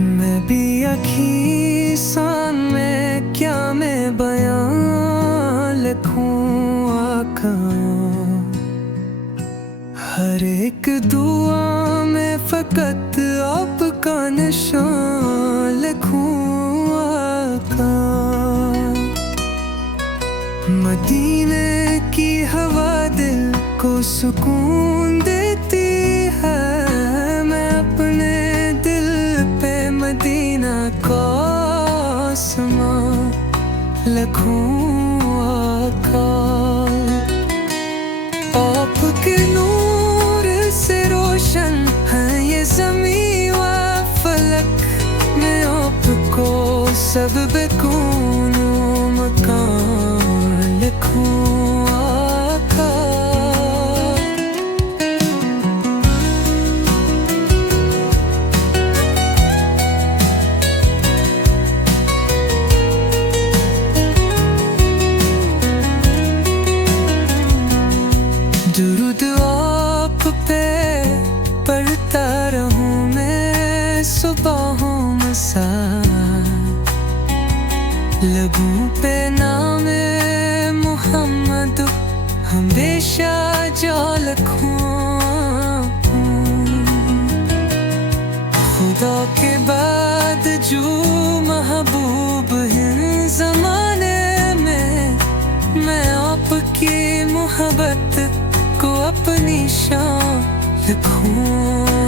मैं भी अखी सामने क्या मैं बयां लिखूं आका। हर एक दुआ में फकत आपका निशान लिखूं आका। मदीने की हवा दिल को सुकून देती है। मैं अपने दिल पे मदीना का आसमां लिखूं आका। आपके नूर से रोशन है ये ज़मीं व फलक। मैं आपको सब बेकूनो मकान लिखूं आका। दुरूद आप पे पढ़ता रहूं मैं सुबह मसा। लबों पे नामे मोहम्मद हमेशा जो लिखूं। खुदा के बाद जो महबूब है ज़माने में, मैं आपकी मोहब्बत को अपनी शान लिखूं।